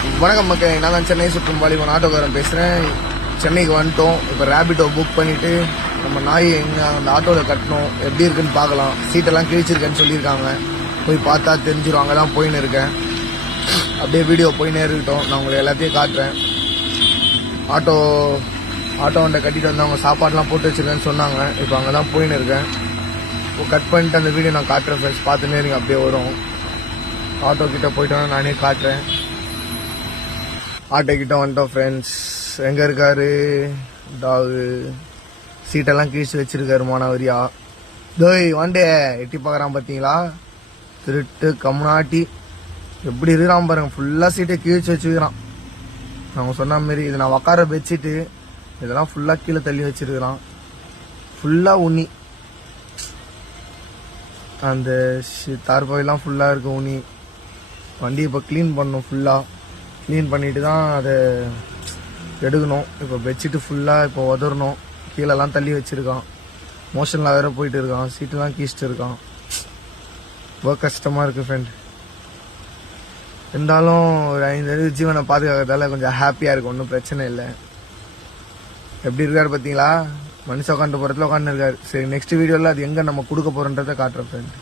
வணக்கம் மக்கள், நான் தான் சென்னை சுற்றும் வாலிபன் ஆட்டோக்காரன் பேசுகிறேன். சென்னைக்கு வந்துட்டோம். இப்போ ரேபிட்டோ புக் பண்ணிவிட்டு நம்ம நாய் எங்கே அந்த ஆட்டோவில் கட்டணும், எப்படி இருக்குன்னு பார்க்கலாம். சீட்டெல்லாம் கிழிச்சிருக்கேன்னு சொல்லியிருக்காங்க. போய் பார்த்தா தெரிஞ்சிடும். அங்கே தான் போயின்னு இருக்கேன். அப்படியே வீடியோ போயின்னே இருக்கட்டும். நான் உங்களை எல்லாத்தையும் காட்டுறேன். ஆட்டோவண்ட கட்டிட்டு வந்து அவங்க சாப்பாடுலாம் போட்டு வச்சுருக்கேன்னு சொன்னாங்க. இப்போ அங்கே தான் போயின்னு இருக்கேன். இப்போ கட் பண்ணிட்டு அந்த வீடியோ நான் காட்டுறேன் ஃப்ரெண்ட்ஸ். பார்த்துன்னே இருங்க, அப்படியே வரும். ஆட்டோ கிட்ட போயிட்டோன்னா நானே காட்டுறேன். ஆட்டோ கிட்ட வந்துட்டோம் ஃப்ரெண்ட்ஸ். எங்கே இருக்காரு டாகு? சீட்டெல்லாம் கீழ்ச்சி வச்சிருக்காரு மானாவரியா. தோய் வாண்டே எட்டி பார்க்குறான் பார்த்தீங்களா? திருட்டு கம்னாட்டி எப்படி இருக்கிறான் பாருங்க. ஃபுல்லாக சீட்டை கீழ்ச்சி வச்சுக்கிறான். அவங்க சொன்ன மாரி இது நான் உக்கார பெட்ஷீட்டு இதெல்லாம் ஃபுல்லாக கீழே தள்ளி வச்சிருக்கிறான். ஃபுல்லாக உண்ணி, அந்த தார்பாயெல்லாம் ஃபுல்லாக இருக்கு உண்ணி. வண்டி இப்போ க்ளீன் பண்ணணும். ஃபுல்லாக க்ளீன் பண்ணிட்டு தான் அதை எடுக்கணும். இப்போ பெட்ஷீட்டு ஃபுல்லாக இப்போ உதறணும். கீழெல்லாம் தள்ளி வச்சுருக்கான். மோஷனில் வேறு போயிட்டு இருக்கான். சீட்டெல்லாம் கீச்சிட்டு இருக்கான். ரொம்ப கஷ்டமாக இருக்குது ஃப்ரெண்ட். இருந்தாலும் ஒரு 5 அடி ஜீவனை பாதுகாக்கிறதால கொஞ்சம் ஹாப்பியாக இருக்கும். ஒன்றும் பிரச்சனை இல்லை. எப்படி இருக்காரு பார்த்தீங்களா? மனுஷன் உட்காந்து போகிறதுல உட்காந்து இருக்காரு. சரி, நெக்ஸ்ட் வீடியோவில் அது எங்கே நம்ம கொடுக்க போகிறோன்றதை காட்டுறேன் ஃப்ரெண்ட்.